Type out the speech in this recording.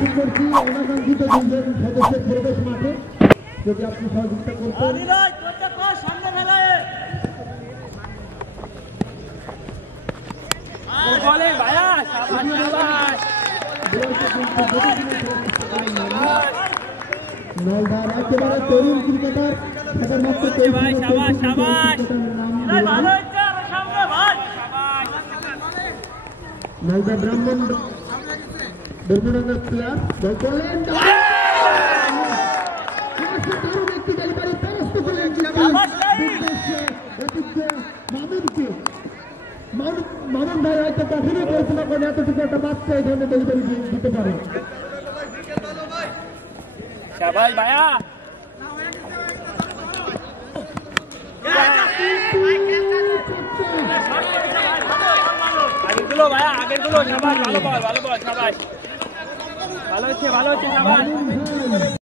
অনুরোধ করছি অনাকাঙ্ক্ষিত দুইজন সদস্যের প্রবেশ মাঠে যদি আপনি সহযোগিতা করতেন। নলদার একেবারে তরুণ ক্রিকেটার নলদা ব্রাহ্মণ ধর্মনগর প্লেয়ার বল করলেন দারুণ একটি ডেলিভারি ফেরস্ত করলেন মামুনকে। মামুন ভাই হয়তো কখনোই কল্পনা করেন এতটুকু একটা বাচ্চা এই ধরনের ডেলিভারি দিতে পারে। ভাইয়া আগের গুলো সবাই ভালো বল, ভালো বল সবাই ভালো হচ্ছে, ভালো হচ্ছে সবাই।